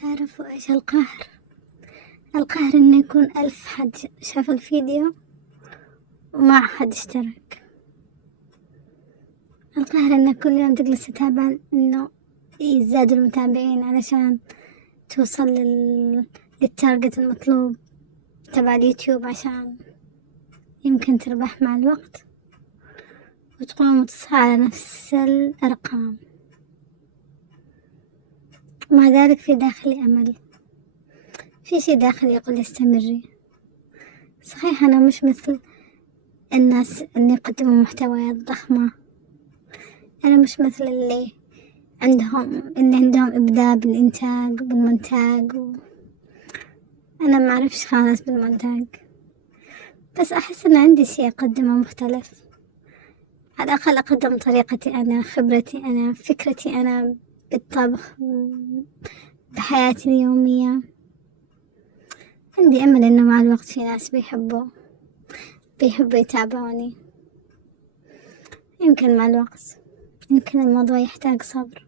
تعرفوا إيش القهر؟ القهر إنه يكون 1000 حد شاف الفيديو وما حد اشترك. القهر إنه كل يوم تجلس تتابع إنه يزدادوا المتابعين علشان توصل للتارجت المطلوب تبع اليوتيوب، عشان يمكن تربح مع الوقت وتقوم وتصحى على نفس الأرقام. ومع ذلك في داخلي أمل، في شي داخلي يقول لي استمري. صحيح أنا مش مثل الناس اللي يقدموا محتويات ضخمة، أنا مش مثل اللي عندهم إبداع بالإنتاج وبالمونتاج أنا ما أعرفش خالص بالمونتاج، بس أحس إن عندي شي أقدمه مختلف. على الأقل أقدم طريقتي أنا، خبرتي أنا، فكرتي أنا بالطبخ، بحياتي اليومية. عندي أمل إنه مع الوقت في ناس بيحبوا يتابعوني. يمكن مع الوقت، يمكن الموضوع يحتاج صبر.